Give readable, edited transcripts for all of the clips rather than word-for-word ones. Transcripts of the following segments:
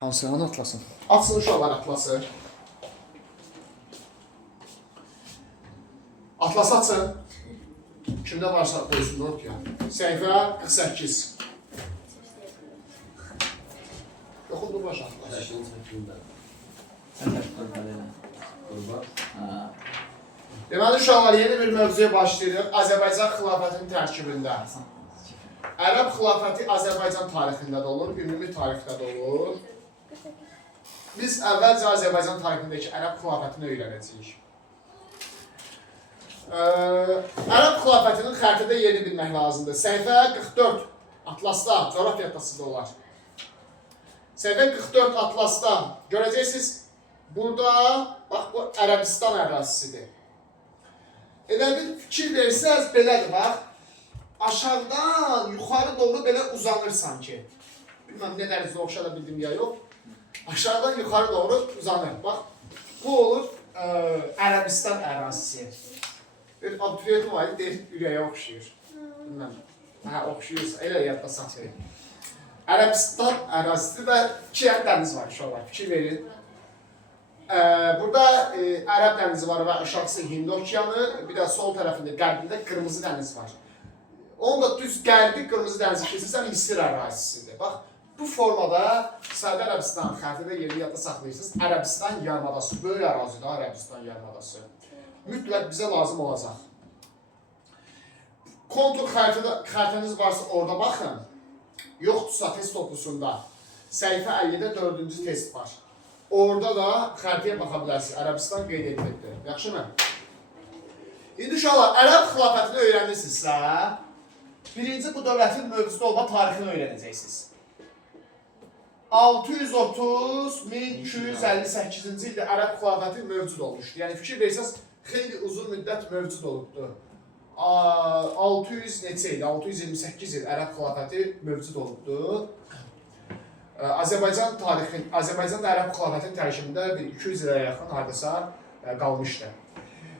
Hansı an atlasın? Açılış olan atlası. Atlası açın. Kimdə varsa qoysun, yok ya. Səhifə 48. Yoxundur baş atlası. Sen kaç kurban kurban? Ha. Deməli, uşaqlar, yeni bir mövzuya başlayırıq. Azərbaycan xilafətinin tərkibində. Ərəb xilafəti Azərbaycan tarixində də olur, ümumi tarixdə də olur. Biz əvvəlcə Azərbaycan tarixindəki ərəb xilafətini öyrənəcəyik. Ərəb xilafətinin xəritədə yeri bilmək lazımdır. Səhifə 44 Atlasda, coğrafiya atlasında olar. Səhifə 44 Atlasda görəcəksiniz, burada, bax bu Ərəbistan ərazisidir. Elə bir fikir versəz, belədir, bax. Aşağıdan yuxarı doğru belə uzanır sanki. Bilməm, nə dərəcədə oxşada bildim ya yox. Aşağıdan yuxarı doğru uzanır. Bax, bu olur Ərəbistan ərazisi. Bir abituriyent var, deyir, ürəyə oxşayır. Bilməm, oxşayırsa, elə yadda saxlayın. Ərəbistan ərazisi və iki dəniz var uşaqlar, fikir verin. Burada Ərəb dənizi var və aşağısı Hind okeanı, bir də sol tərəfində, qərbində Qırmızı dəniz var. Onun da düz qərbi Qırmızı dənizi keçirsən Misir ərazisidir. Bax, bu formada Səudi Ərəbistan xəritədə yerini yadda saxlayırsınız. Ərəbistan yarımadası, böyük ərazidə Ərəbistan yarımadası. Mütləq bizə lazım olacaq. Kontur xəritəniz varsa orada baxın. Yoxdursa test toplusunda səhifə 50-də 4-cü test var. Orada da xəritəyə baxa bilərsiniz. Ərəbistan qeyd edilibdir. Yaxşı mı? İndi uşaqlar, Ərəb xilafətini öyrənirsinizsə, birinci bu dövlətin mövcud olma tarixini öyrənəcəksiniz. 630-1258-ci ildə Ərəb xilafəti mövcud olmuşdur. Yəni fikir versəz, xeyli uzun müddət mövcud olubdur. 600 neçə il, 628 il Ərəb xilafəti mövcud olubdur. Azərbaycan da Ərəb xilafətinin tərkibində 200 ilə yaxın hardasa qalmışdı.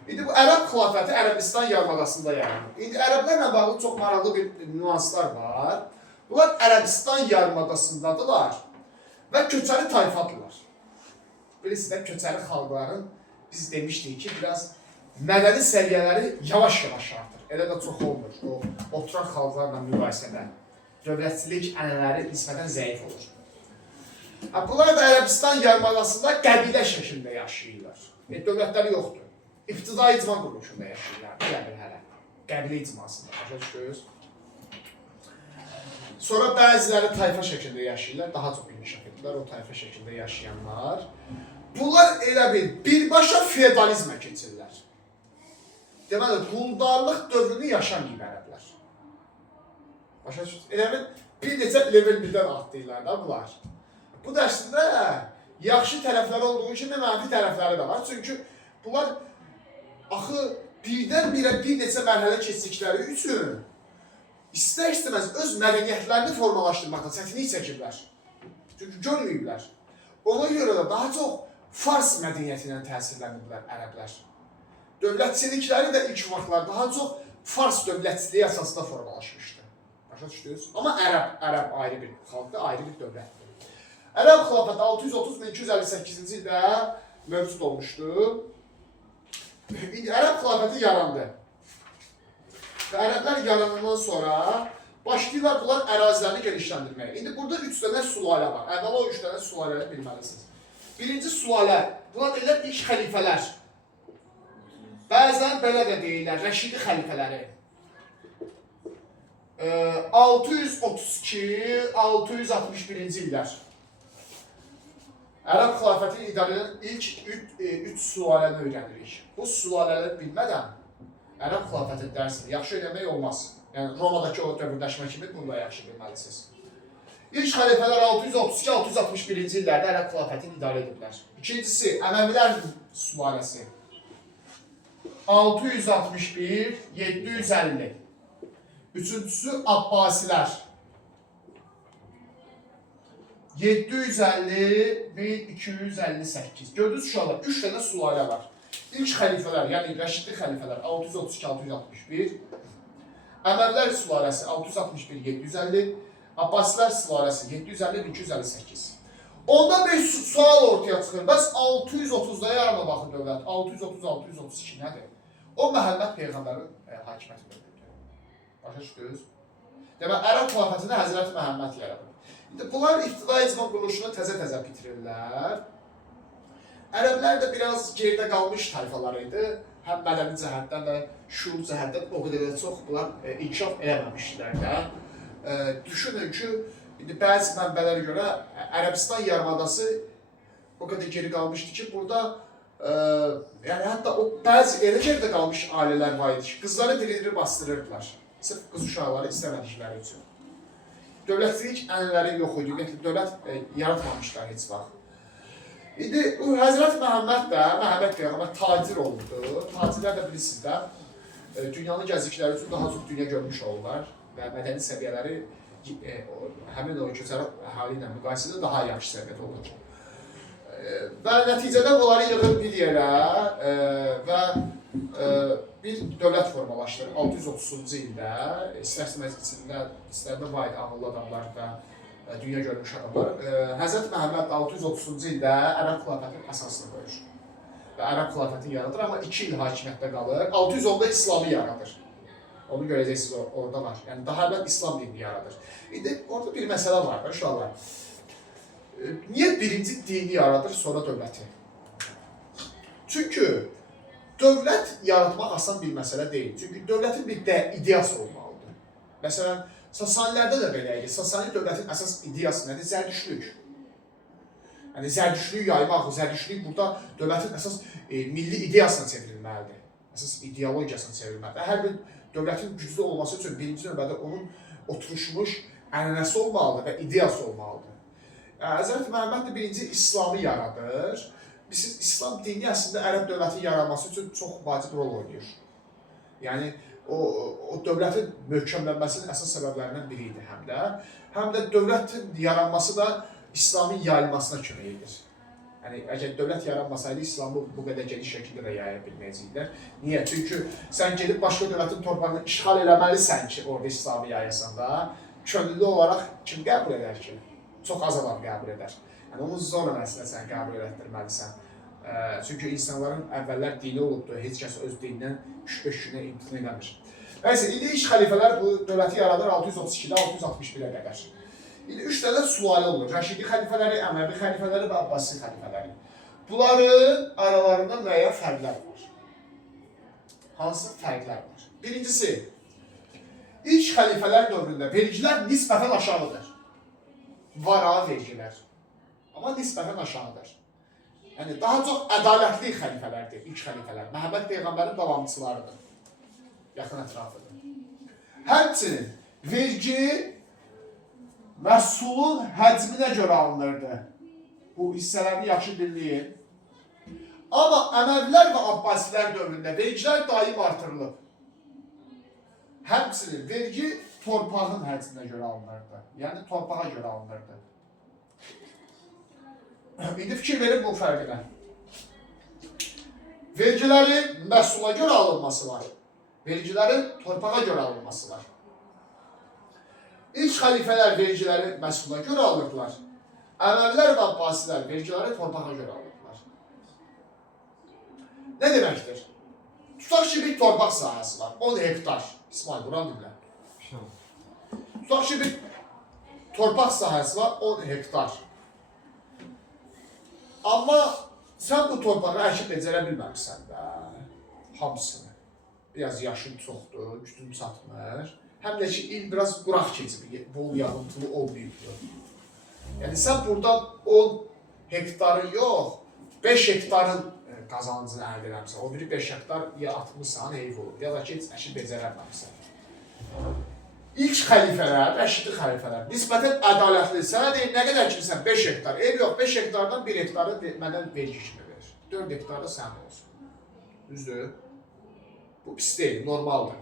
İndi bu Ərəb xilafəti Ərəbistan yarımadasında yaranır. İndi ərəblərlə bağlı çox maraqlı bir nüanslar var. Bunlar Ərəbistan yarımadasındadılar və köçəri tayfadırlar. Bilirsiniz də, köçəri xalqların biz demişdik ki, biraz mədəni səviyyələri yavaş-yavaş artır. Elə də çox olmur. O, oturan xalqlarla müqayisədə dövlətçilik ənənələri nisbətən zəif olur. Bunlar da Ərəbistan yarımadasında qəbilə şəklində yaşayırlar. Dövlətləri yoxdur. İbtidai icma quruluşunda yaşayırlar. Belə bir hələ. Qəbilə icmasında. Başa düşdünüz? Sonra bəziləri tayfa şəklində yaşayırlar. Daha çox inkişaf edirlər o tayfa şəklində yaşayanlar. Bunlar elə birbaşa feodalizmə keçirlər. Deməli, quldarlıq dövrünü yaşamayıb ərəblər. Başa düşdünüz? Elə bir neçə level birdən atlayırlar da bunlar. Bu da əslində yaxşı tərəfləri olduğu kimi mənfi tərəfləri də var. Çünki bunlar axı birdən-birə bir neçə mərhələ keçdikləri üçün istər-istəməz öz mədəniyyətlərini formalaşdırmaqda çətinlik çəkirlər. Çünki görməyiblər. Ona görə də daha çox Fars mədəniyyəti ilə təsirləniblər ərəblər. Dövlətçilikləri də ilk vaxtlar daha çox Fars dövlətçiliyi əsasında formalaşmışdı. Başa düşdünüz? Amma ərəb ayrı bir xalqdır, ayrı bir dövlətdir. Ərəb xilafəti 630-1258-ci ildə mövcud olmuşdu. İndi Ərəb xilafəti yarandı. Və ərəblər yaranandan sonra başlayırlar bunlar ərazilərini genişləndirməyə. İndi burada 3 dənə sülalə var. Əvvəla o 3 dənə sülalələri bilməlisiniz. Birinci sülalə, buna deyirlər ilk xəlifələr. Bəzən belə də deyirlər, Rəşidi xəlifələri. 632-661-ci illər. Ərəb xilafətini idarə edən ilk 3 sülaləni öyrənirik. Bu sülalələri bilmədən Ərəb xilafəti dərsini yaxşı öyrənmək olmaz. Yəni Romadakı o dövrləşmə kimi bunu da yaxşı bilməlisiniz. İlk xəlifələr 632-661-ci illərdə Ərəb xilafətini idarə ediblər. İkincisi, Əməvilər sülaləsi. 661-750. Üçüncüsü, Abbasilər. 750-1258. Gördünüz uşaqlar, 3 dənə sülalə var. İlk xəlifələr, yəni Rəşidli xəlifələr 632-661. Əməvilər sülaləsi 661-750. Abbasilər sülaləsi 750-1258. Onda bir sual ortaya çıxır. Bəs 630-da yarama baxın dövlət. 630-632 nədir? O Məhəmməd Peyğəmbərin hakimiyyəti dövrüdür. Başa düşdünüz? Demək, ərəb xilafətini Həzrət Məhəmməd yaradır. İndi bunlar iqtidai icma quruluşunu təzə-təzə bitirirlər. Ərəblər də biraz geridə qalmış tayfalar idi. Həm mədəni cəhətdən və şuur cəhətdən o qədər də çox bunlar inkişaf eləməmişdilər də. Düşünün ki, indi bəzi mənbələrə görə Ərəbistan yarımadası o qədər geri qalmışdı ki, burada yəni hətta o bəzi elə geridə qalmış ailələr var idi ki, qızları diri-diri bastırırdılar. Sırf qız uşaqları istəmədikləri üçün. Dövlətçilik ənənələri yox idi, ümumiyyətlə dövlət yaratmamışlar heç vaxt. İndi Həzrət Məhəmməd də, Məhəmməd Peyğəmbər tacir olurdu. Tacirlər də bilirsiniz də, dünyanın gəzdikləri üçün daha çox dünya görmüş olurlar və mədəni səviyyələri həmin o köçər əhali ilə müqayisədə daha yaxşı səviyyədə olur. Və nəticədə onları yığır bir yerə və bir dövlət formalaşdırır 630-cu ildə, istər məclisində, istərdə var idi ağıllı adamlar və dünya görmüş adamlar. Həzrət Məhəmməd 630-cu ildə Ərəb xilafətinin əsasını qoyur. Və Ərəb xilafətini yaradır, amma 2 il hakimiyyətdə qalır. 610-da İslamı yaradır. Onu görəcəksiniz orada var. Yəni daha əvvəl İslam dinini yaradır. İndi orada bir məsələ var da uşaqlar. Niyə birinci dini yaradır, sonra dövləti? Çünki dövlət yaratmaq asan bir məsələ deyil. Çünki dövlətin bir ideyası olmalıdır. Məsələn, Sasanilərdə də belə idi. Sasani dövlətin əsas ideyası nədir? Zərdüştlük. Yəni, zərdüştlüyü yaymaq, zərdüştlük burada dövlətin əsas milli ideyasına çevrilməlidir. Əsas ideologiyasına çevrilməlidir. Hər bir dövlətin güclü olması üçün birinci növbədə onun oturuşmuş ənənəsi olmalıdır və ideyası olmalıdır. Həzrət Məhəmməd də birinci İslamı yaradır. Bilirsiniz, İslam dini əslində Ərəb dövlətin yaranması üçün çox vacib rol oynayır. Yəni, o dövlətin möhkəmlənməsinin əsas səbəblərindən biri idi həm də dövlətin yaranması da İslamın yayılmasına kömək edir. Yəni, əgər dövlət yaranmasaydı, İslamı bu qədər geniş şəkildə də yaya bilməyəcəklər. Niyə? Çünki sən gedib başqa dövlətin torpağını işğal eləməlisən ki, orada İslamı yayasan da, könüllü olaraq kim qəbul edər ki? Çox az adam qəbul edər. Yəni, onun zorla əslində sən qəbul elətdirməlisən. Çünki insanların əvvəllər dini olubdur, heç kəs öz dinindən 3-5 günə imtina eləmir. Nəysə, indi ilk xəlifələr bu dövləti yaradır 632-də 661-ə qədər. İndi 3 dənə sülalə olur. Rəşidi xəlifələri, Əməvi xəlifələri və Abbasi xəlifələri. Bunların aralarında müəyyən fərqlər var. Hansı fərqlər var? Birincisi, ilk xəlifələr dövründə vergilər nisbətən aşağıdır. Var vergilər. Amma nisbətən aşağıdır. Yəni, daha çox ədalətli xəlifələrdir, ilk xəlifələr. Məhəmməd Peyğəmbərin davamçılarıdır, yaxın ətrafıdır. Həmçinin, vergi məhsulun həcminə görə alınırdı. Bu hissələri yaxşı dinləyin. Amma Əməvilər və Abbasilər dövründə vergilər daim artırılıb. Həmçinin, vergi torpağın həcminə görə alınırdı. Yəni, torpağa görə alınırdı. İndi fikir verin bu fərqinə. Vergilərin məhsula görə alınması var. Vergilərin torpağa görə alınması var. İlk xəlifələr vergiləri məhsula görə alırdılar. Əməvilər və Abbasilər vergiləri torpağa görə alırdılar. Nə deməkdir? Tutaq ki, bir torpaq sahəsi var, 10 hektar. İsmail, buran dinlə. Tutaq ki, bir torpaq sahəsi var, 10 hektar. Amma sən bu torpağı əkib becərə bilməmişsən də, hamısını. Biraz yaşın çoxdur, gücün çatmır. Həm də ki, il biraz quraq keçib, bol yağıntılı olmayıbdır. Yəni, sən buradan 10 hektarı yox, 5 hektarın qazancını əldə eləmişsən. O biri 5 hektar ya atmışsan, heyv olur, ya da ki, heç əkib becərə bilməmişsən. İlk xəlifələr, rəşidi xəlifələr, nisbətən ədalətli. Sənə deyim, nə qədər kimsən? 5 hektar. Ev yox, 5 hektardan 1 hektarı məndən vergi kimi verir. 4 hektar da sənin olsun. Düzdür? Bu pis deyil, normaldır.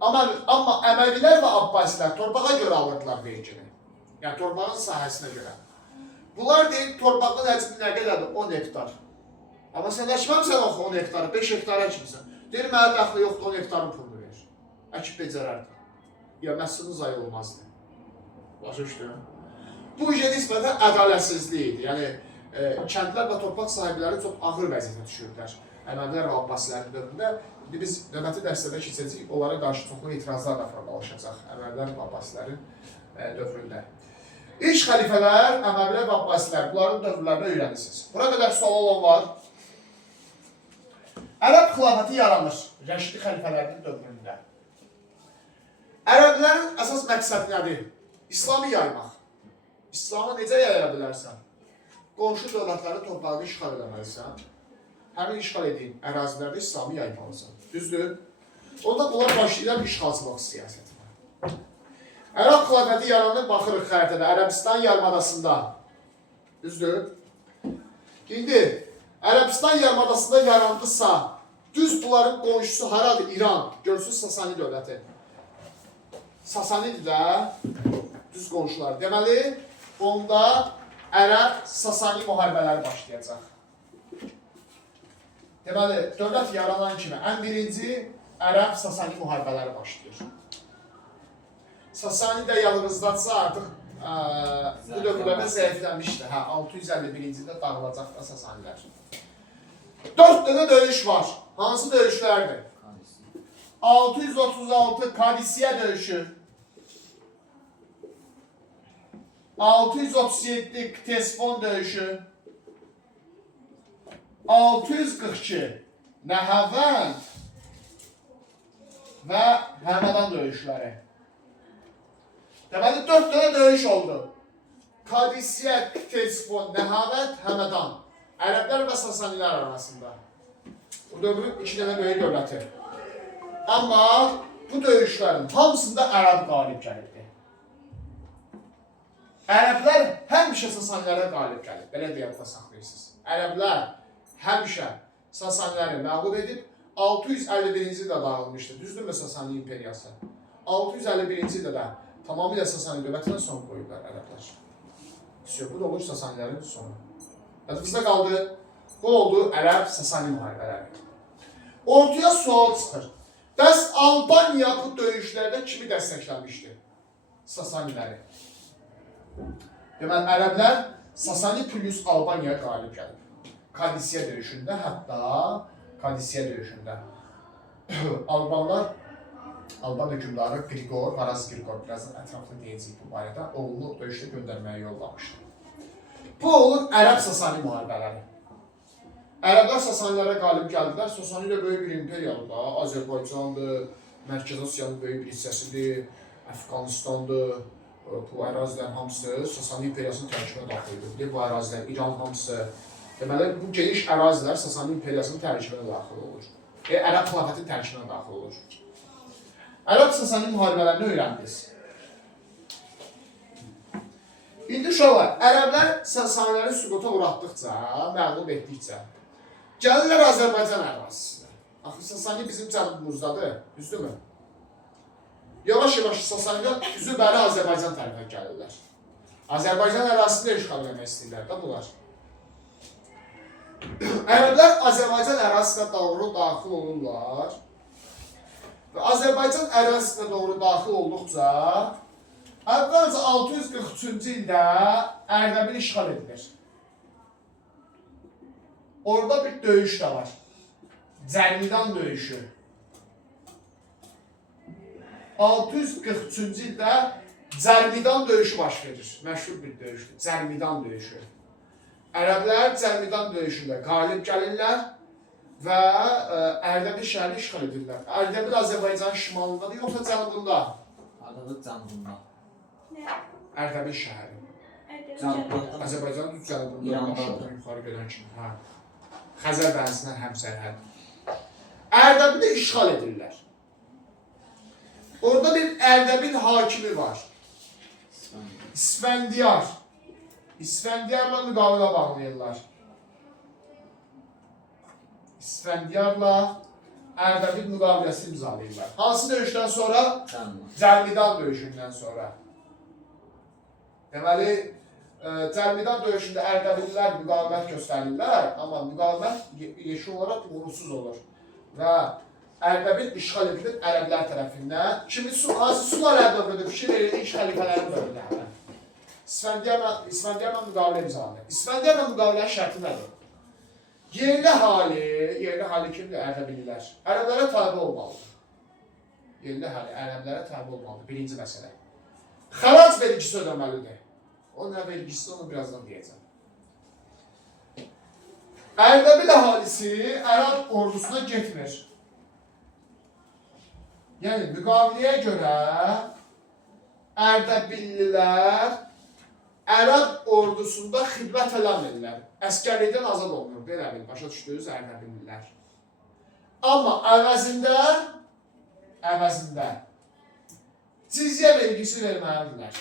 Amma Əməvilər və Abbasilər torpağa görə alırdılar vergini. Yəni, torpağın sahəsinə görə. Bunlar deyil, torpağın həcmi nə qədərdir? 10 hektar. Amma sən əkməmsən 10 hektarı, 5 hektara əkmişsən. Deyir, mənə dəxli yoxdur, 10 hektarın pulunu verir. Əkib becərərdir. Ya məhsulun zayı olmazdı. Başa düşdün? Bu işə nisbətən ədalətsizlik idi. Yəni kəndlər və torpaq sahibləri çox ağır vəziyyətə düşürdülər. Əməvilər və Abbasilərin dövründə biz növbəti dərslərdə keçəcəyik, onlara qarşı çoxlu etirazlar da formalaşacaq Əməvilər və Abbasilərin dövründə. İlk xəlifələr, Əməvilər və Abbasilər, bunların dövrlərini öyrənirsiniz. Bura qədər sual olan var. Ərəb xilafəti yaranır Rəşidi xəlifələrinin dövründə. Ərəblərin əsas məqsədi nədir? İslamı yaymaq. İslamı necə yaya bilərsən? Qonşu dövlətlərin torpağını işğal eləməlisən. Həmin işğal etdiyin ərazilərdə İslamı yaymalısan. Düzdür? Onda bunlar başlayırlar işğalçılıq siyasətinə. Ərəb xilafəti yaranır, baxırıq xəritədə, Ərəbistan yarımadasında. Düzdür? İndi Ərəbistan yarımadasında yarandısa, düz bunların qonşusu haradır? İran. Görürsünüz Sasani dövləti. Sasanidir də düz qonşular. Deməli, onda Ərəb-Sasani müharibələri başlayacaq. Deməli, dövlət yaranan kimi ən birinci Ərəb-Sasani müharibələri başlayır. Sasani də yanımızdadsa artıq bu dövrlərdə zəifləmişdir. 651-ci ildə dağılacaq da Sasanilər. 4 dənə döyüş var. Hansı döyüşlərdir? 636 Kadisiyə döyüşü, 637 Ktesfon döyüşü, 642 Nəhəvənd və Həmədan döyüşləri. Deməli, 4 dənə döyüş oldu. Kadisiyə, Ktesfon, Nəhəvənd, Həmədan. Ərəblər və Sasanilər arasında. Bu dövrün 2 dənə böyük dövləti. Amma bu döyüşlərin hamısında Ərəb qalib gəlibdir. Ərəblər həmişə Sasanilərə qalib gəlib. Belə deyəndə saxlayırsınız. Ərəblər həmişə Sasaniləri məğlub edib 651-ci ildə dağılmışdı. Düzdürmü Sasani imperiyası? 651-ci ildə də tamamilə Sasani dövlətinə son qoyublar ərəblər. Bu da olur Sasanilərin sonu. Yadınızda qaldı. Bu oldu Ərəb-Sasani müharibələri. Ortaya sual çıxır. Bəs Albaniya bu döyüşlərdə kimi dəstəkləmişdi? Sasaniləri. Deməli, ərəblər Sasani plus Albaniyaya qalib gəlib. Kadisiyə döyüşündə, hətta Kadisiyə döyüşündə Alban hökümdarı Qriqor, Varaz Qriqor, birazdan ətraflı deyəcək bu barədə, oğlunu döyüşdə göndərməyə yollamışdı. Bu olur Ərəb-Sasani müharibələri. Ərəblər Sasanilərə qalib gəldilər. Sasani ilə böyük bir imperiyadır da. Azərbaycandır, Mərkəzi Asiyanın böyük bir hissəsidir, Əfqanistandır. Bu ərazilər hamısı Sasani imperiyasının tərkibinə daxil edilir. Bu ərazilər İran hamısı. Deməli, bu geniş ərazilər Sasani imperiyasının tərkibinə daxil olur. Ərəb xilafətin tərkibinə daxil olur. Ərəb-Sasani müharibələrini öyrəndiniz. İndi uşaqlar, ərəblər Sasaniləri süquta uğratdıqca, məğlub etdikcə, gəlirlər Azərbaycan ərazisinə. Axı Sasani bizim cənubumuzdadır, düzdürmü? Yavaş-yavaş Sasanilər üzü bəri Azərbaycan tərəfə gəlirlər. Azərbaycan ərazisində işğal eləmək istəyirlər də bunlar. Ərəblər Azərbaycan ərazisinə doğru daxil olurlar. Və Azərbaycan ərazisinə doğru daxil olduqca, əvvəlcə 643-cü ildə Ərdəbil işğal edilir. Orada bir döyüş də var. Cərmidan döyüşü. 643-cü ildə Cərmidan döyüşü baş verir. Məşhur bir döyüşdür. Cərmidan döyüşü. Ərəblər Cərmidan döyüşündə qalib gəlirlər və Ərdəbil şəhərini işğal edirlər. Ərdəbil Azərbaycanın şimalındadır, yoxsa cənubunda? Ərəbil cənubunda. Ərdəbil şəhəri. Azərbaycanın düz cənubunda, aşağıdan yuxarı gedən kimi. Xəzər dənizindən həmsərhəd. Ərdəbili işğal edirlər. Orada bir Ərdəbil hakimi var. İsfəndiyar. İsfəndiyarla müqavilə bağlayırlar. İsfəndiyarla Ərdəbil müqaviləsi imzalayırlar. Hansı döyüşdən sonra? Cərmidan döyüşündən sonra. Deməli, Cərmidan döyüşündə Ərdəbillər müqavimət göstərirlər, amma müqavimət yeşil olaraq uğursuz olur. Və Ərdəbil işğal edilir ərəblər tərəfindən. Hansı Sülalə dövrüdür, fikir verir, ilk xəlifələrin dövrüdür. İsfəndiyarla müqavilə imzalanır. İsfəndiyarla müqavilənin şərti nədir? Yerli hali kimdir? Ərdəbililər. Ərəblərə tabi olmalıdır. Yerli hali ərəblərə tabi olmalıdır. Birinci məsələ. Xərac vergisi ödəməlidir. O nə vergisi onu birazdan deyəcəm. Ərdəbil əhalisi ərəb ordusuna getmir. Yəni müqaviləyə görə Ərdəbillilər ərəb ordusunda xidmət eləmirlər. Əskərlikdən azad olunur. Belə bil, başa düşdünüz Ərdəbillilər. Amma əvəzində cizyə vergisi verməlidirlər.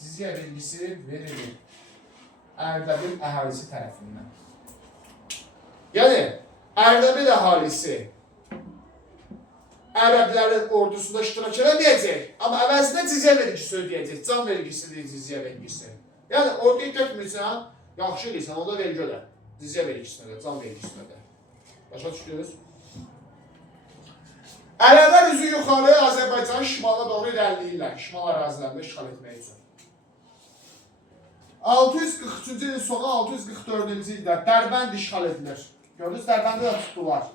Cizyə vergisi verilir Ərdəbil əhalisi tərəfindən. Yəni, Ərdəbil əhalisi ərəblərin ordusunda iştirak eləməyəcək, amma əvəzində cizyə vergisi ödəyəcək. Can vergisidir cizyə vergisi. Yəni, orduya götürmürsən, yaxşı eləyirsən, onda vergi ödə. Cizyə vergisini ödə, can vergisini ödə. Başa düşdünüz? Ərəblər üzü yuxarı Azərbaycanın şimalına doğru irəliləyirlər. Şimal ərazilərində işğal etmək üçün. 643-cü ilin sonu 644-cü ildə Dərbənd işğal edilir. Gördünüz, Dərbəndi də tutdular.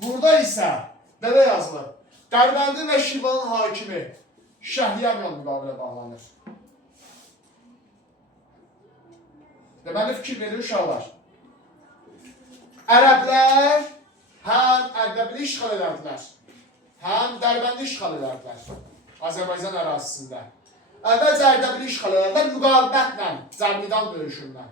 Burada isə belə yazılır. Dərbəndin və Şirvanın hakimi Şəhriyarla müqavilə bağlanır. Deməli, fikir verir uşaqlar. Ərəblər həm Ərdəbili işğal edərdilər, həm Dərbəndi işğal edərdilər Azərbaycan ərazisində. Əvvəlcə Ərdəbili işğal edərdilər müqavimətlə, Cərmidan döyüşündən.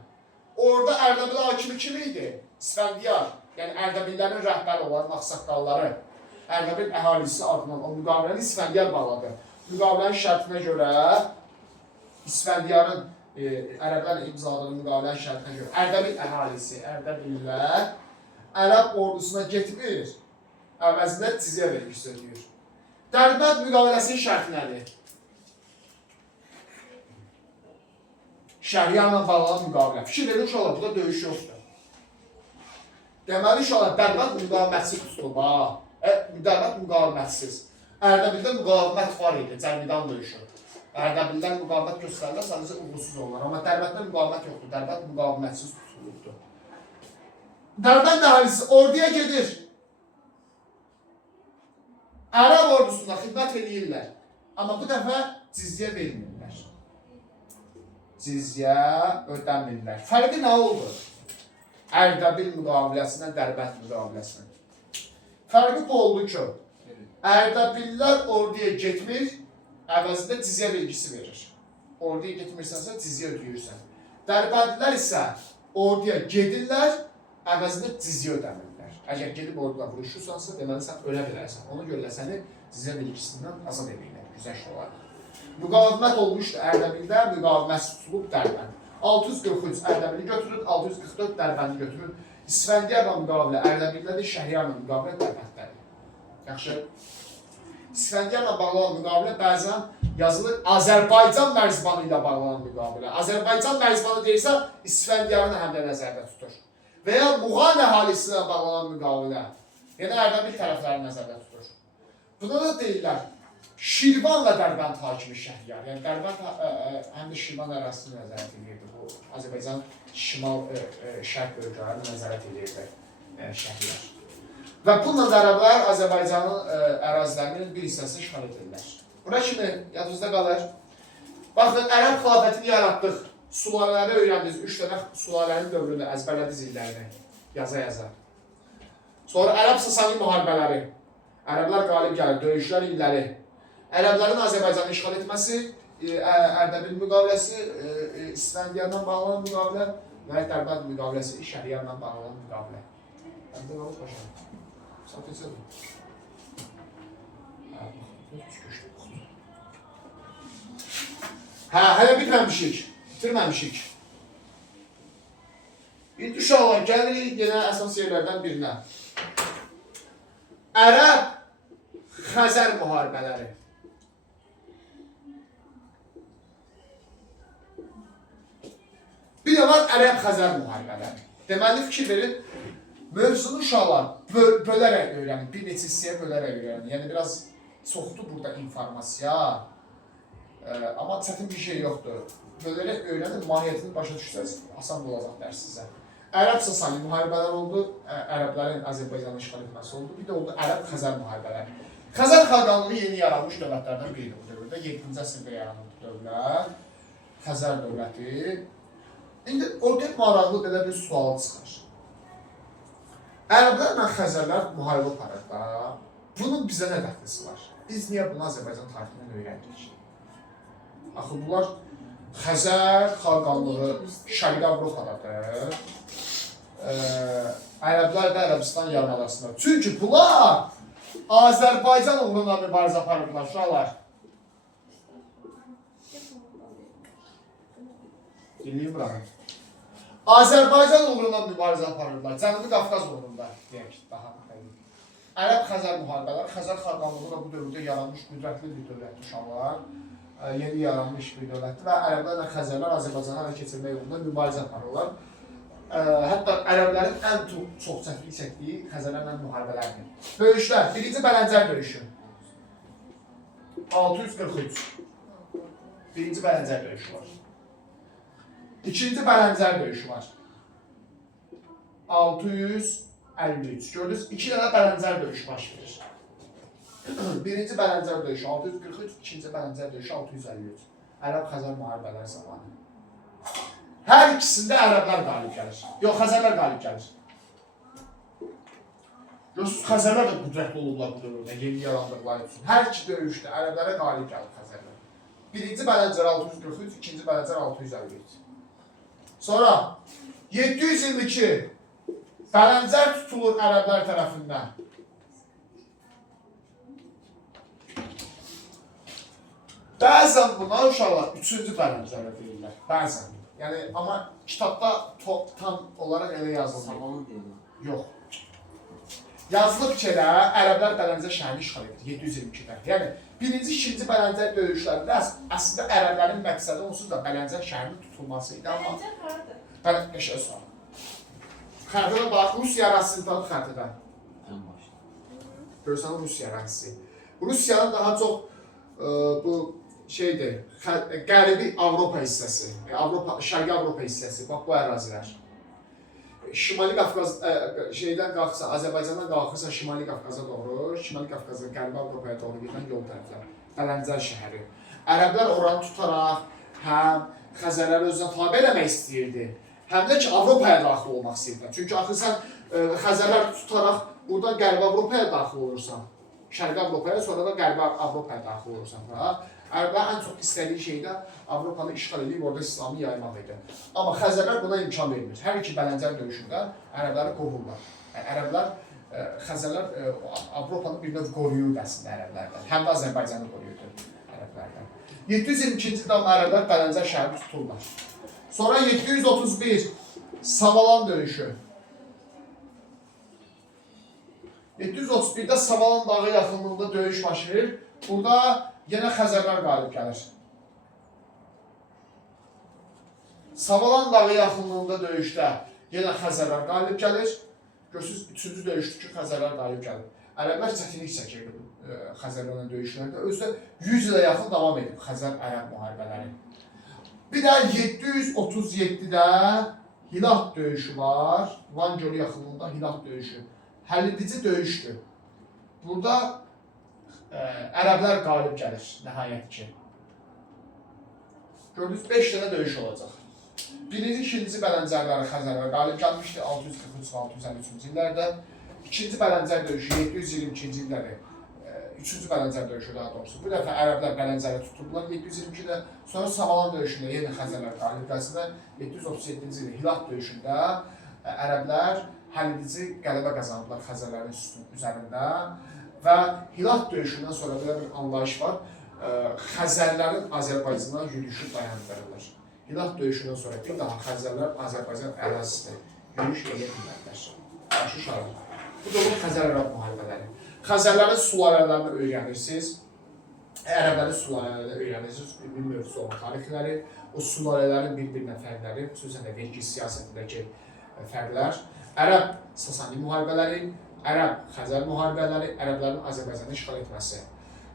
Orada Ərdəbil hakimi kim idi? İsfəndiyar, yəni Ərdəbillərin rəhbəri olan ağsaqqalları. Ərdəbil əhalisi adından o müqaviləni İsfəndiyar bağladı. Müqavilənin şərtinə görə İsfəndiyarın ərəblərlə imzaladığı müqavilənin şərtinə görə Ərdəbil əhalisi, Ərdəbillər ərəb ordusuna getmir, əvəzində cizyə vergisi ödəyir. Dərbənd müqaviləsinin şərti nədir? Şəhriyarla bağlanan müqavilə. Fikir verin uşaqlar, burada döyüş yoxdur. Deməli uşaqlar, Dərbənd müqavimətsiz tutulub, Dərbənd müqavimətsiz. Ərdəbildə müqavimət var idi, Cərmidan döyüşü. Ərdəbildən müqavimət göstərilir, sadəcə uğursuz olurlar. Amma Dərbənddə müqavimət yoxdur, Dərbənd müqavimətsiz tutulubdur. Dərbənd əhalisi orduya gedir. Ərəb ordusuna xidmət edirlər. Amma bu dəfə cizyə vermirlər. Cizyə ödəmirlər. Fərqi nə oldu? Ərdəbil müqaviləsindən Dərbənd müqaviləsinə. Fərqi bu oldu ki, Ərdəbillər orduya getmir, əvəzində cizyə vergisi verir. Orduya getmirsənsə cizyə ödəyirsən. Dərbəndlər isə orduya gedirlər, əvəzində cizyə ödəmirlər. Əgər gedib orduya vuruşursansa, deməli sən ölə bilərsən. Ona görə də səni cizyə vergisindən azad edirlər, güzəşt olaraq. Müqavimət olmuşdur Ərdəbildə, müqavimət tutulub Dərbənd. 643 Ərdəbili götürür, 644 Dərbəndi götürür. İsfəndiyarla müqavilə Ərdəbillədir, Şəhriyarla müqavilə Dərbəndlədir. Yaxşı. İsfəndiyarla bağlanan müqavilə bəzən yazılır Azərbaycan mərzibanı ilə bağlanan müqavilə. Azərbaycan mərzibanı deyirsə, İsfəndiyarını həm də nəzərdə tutur. Və ya Muğan əhalisi ilə bağlanan müqavilə, yəni Ərdəbil tərəfləri nəzərdə tutur. Buna da deyirlər, Şirvanla Dərbənd hakimi Şəhriyar. Yəni Dərbənd həm də Şirvan ərazisini nəzarət edirdi. Bu Azərbaycan şimal şərq bölgələrini nəzarət edirdi Şəhriyar. Və bununla ərəblər Azərbaycanın ərazilərinin bir hissəsini işğal edirlər. Buna kimi yadınızda qalır. Baxın, ərəb xilafətini yaratdıq. Sulalələri öyrəndiniz. 3 dənə sulalənin dövründə əzbərlədiniz illərini. Yaza-yaza. Sonra Ərəb-Sasani müharibələri. Ərəblər qalib gəlir, döyüşlər illəri. Ərəblərin Azərbaycanı işğal etməsi, Ərdəbil müqaviləsi, İsfəndiyarla bağlanan müqavilə və Dərbənd müqaviləsi, Şəhriyarla bağlanan müqavilə. Bəndə qalıb başa. Satacaqdır. Hələ bitməmişik, bitirməmişik. İndi uşaqlar, gəlirik yenə əsas yerlərdən birinə. Ərəb-Xəzər müharibələri. Bir də var Ərəb-Xəzər müharibələri. Deməli, fikir verin, mövzunu uşaqlar bölərək öyrənin, bir neçə hissəyə bölərək öyrənin. Yəni, biraz çoxdur burada informasiya. Amma çətin bir şey yoxdur. Bölərək öyrənin, mahiyyətini başa düşsəz, asan olacaq dərs sizə. Ərəb-Sasani müharibələr oldu, ərəblərin Azərbaycanı işğal etməsi oldu. Bir də oldu Ərəb-Xəzər müharibələri. Xəzər xaqanlığı yeni yaranmış dövlətlərdən biridir bu dövrdə. 7-ci əsrdə yaranmış dövlət. Xəzər dövləti. İndi orada maraqlı belə bir sual çıxır. Ərəblərlə Xəzərlər müharibə aparır da. Bunun bizə nə dəxlisi var? Biz niyə bunu Azərbaycan tarixindən öyrəndik? Axı bunlar Xəzər xaqanlığı Şərqi Avropadadır. Ərəblər də Ərəbistan yarımadasında. Çünki bunlar Azərbaycan uğruna mübarizə aparırlar uşaqlar. Dinləyim buranı. Azərbaycan uğruna mübarizə aparırlar. Cənubi Qafqaz uğrunda deyək daha. Ərəb-Xəzər müharibələri, Xəzər xaqanlığı da bu dövrdə yaranmış qüdrətli bir dövlətdir uşaqlar. Yeni yaranmış bir dövlətdir və ərəblərlə Xəzərlər Azərbaycanı ələ keçirmək yolunda mübarizə aparırlar. Hətta ərəblərin ən çox çətinlik çəkdiyi Xəzərlərlə müharibələrdir. Döyüşlər, birinci Bələncər döyüşü. 643. Birinci Bələncər döyüşü var. İkinci Bələncər döyüşü var. 653. Gördünüz, 2 dənə Bələncər döyüşü baş verir. Birinci Bələncər döyüşü 643, ikinci Bələncər döyüşü 653. Ərəb-Xəzər müharibələri zamanı. Hər ikisində ərəblər qalib gəlir. Yox, Xəzərlər qalib gəlir. Görürsünüz, Xəzərlər də qüdrətli olurlar bu dövrdə, yeni yarandıqları üçün. Hər iki döyüşdə ərəblərə qalib gəlir Xəzərlər. Birinci Bələncər 643, ikinci Bələncər 653. Sonra 722 Bələncər tutulur ərəblər tərəfindən. Bəzən buna uşaqlar 3-cü Bələncərə deyirlər. Bəzən. Yəni, amma kitabda tam olaraq elə yazılmır. Samanı deyirlər. Yox. Yazılıb ki, ərəblər Bələncər şəhərini işğal edir 722-də. Yəni, birinci, ikinci Bələncər döyüşlərində əslində ərəblərin məqsədi onsuz da Bələncər şəhərinin tutulması idi. Bələncər haradır? Eşə sual. Xəritədə bax, Rusiya ərazisindən xəritədə. Ən başda. Görürsən, Rusiya ərazisi. Rusiyanın daha çox bu şeydir, Qərbi Avropa hissəsi, Şərqi Avropa hissəsi, bax bu ərazilər. Şimali Qafqaz şeydən qalxsa, Azərbaycandan qalxırsa Şimali Qafqaza doğru, Şimali Qafqazdan Qərbi Avropaya doğru gedən yol tərəflər, Bələncər şəhəri. Ərəblər oranı tutaraq həm Xəzərləri özünə tabe eləmək istəyirdi, həm də ki, Avropaya daxil olmaq istəyirdilər. Çünki axı sən Xəzərlər tutaraq buradan Qərbi Avropaya daxil olursan, Şərqi Avropaya, sonra da Qərbi Avropaya daxil olursan. Ərəblər ən çox istədiyi şey də Avropanı işğal edib, orada İslamı yaymaq idi. Amma Xəzərlər buna imkan vermir. Hər iki Bələncər döyüşündə ərəbləri qovurlar. Ərəblər, Xəzərlər Avropanı bir növ qoruyurdu əslində ərəblərdən. Həm də Azərbaycanı qoruyurdu ərəblərdən. 722-ci ildə ərəblər Bələncər şəhərini tuturlar. Sonra 731 Savalan döyüşü. 731-də Savalan dağı yaxınlığında döyüş baş verir. Burada yenə Xəzərlər qalib gəlir. Savalan dağı yaxınlığında döyüşdə yenə Xəzərlər qalib gəlir. Görürsünüz, 3-cü döyüşdür ki, Xəzərlər qalib gəlir. Ərəblər çətinlik çəkirdi Xəzərlərlə döyüşlərdə. Özü də 100 ilə yaxın davam edib Xəzər-Ərəb müharibələri. Bir də 737-də Hilat döyüşü var. Van Gölü yaxınlığında Hilat döyüşü. Həlledici döyüşdür. Burada ərəblər qalib gəlir, nəhayət ki. Gördünüz, 5 dənə döyüş olacaq. Birinci, ikinci Bələncərləri Xəzərlər qalib gəlmişdir 643-653-cü illərdə. İkinci Bələncər döyüşü 722-ci illəri, üçüncü Bələncər döyüşü daha doğrusu. Bu dəfə ərəblər Bələncəri tutublar 722-də, sonra Savalan döyüşündə yenə Xəzərlər qalib gəlsinlər. 737-ci ildə Hilat döyüşündə ərəblər həlledici qələbə qazandılar Xəzərlərin üzərində. Və Hilat döyüşündən sonra belə bir anlayış var, Xəzərlərin Azərbaycana yürüyüşü dayandırılır. Hilat döyüşündən sonra bir daha Xəzərlər Azərbaycan ərazisində yürüyüş edə bilmədilər. Başı şarı. Bu da olur Xəzər-Ərəb müharibələri. Xəzərlərin sularələrini öyrənirsiniz, ərəblərin sularələrini öyrənirsiniz, bir mövzusu olan tarixləri, o sularələrin bir-birinə fərqləri, xüsusən də vergi siyasətindəki fərqlər, Ərəb-Sasani müharibələri, Ərəb-Xəzər müharibələri, ərəblərin Azərbaycanı işğal etməsi.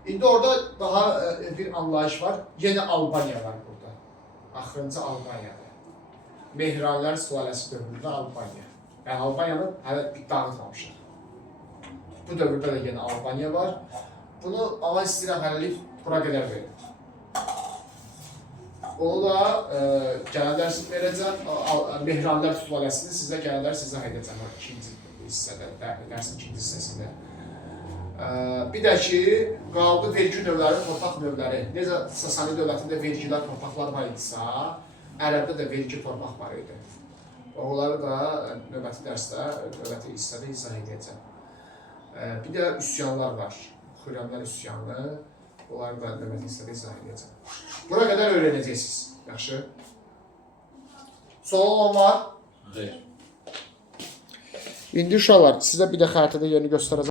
İndi orada daha bir anlayış var. Yeni Albaniya var burada. Axırıncı Albaniyadır. Mehranlar sülaləsi dövründə Albaniya. Yəni Albaniyanı hələ bir dağıtmamışıq. Bu dövrdə də yeni Albaniya var. Bunu ama istəyirəm hələlik bura qədər verin. Onu da gələnlər verəcəm. Mehranlar sülaləsini sizə gələnlər sizə edəcəm. İkinci hissədə, dərsin ikinci hissəsində. Bir də ki, qaldı vergi növləri, torpaq növləri. Necə Sasani dövlətində vergilər, torpaqlar var idisə, Ərəbdə də vergi torpaq var idi. Onları da növbəti dərsdə, növbəti hissədə izah edəcəm. Bir də üsyanlar var. Xürrəmlər üsyanı. Onları da növbəti hissədə izah edəcəm. Bura qədər öyrənəcəksiniz. Yaxşı. Sual olan var? Xeyr. İndi uşaqlar, sizə bir də xəritədə yerini göstərəcəm.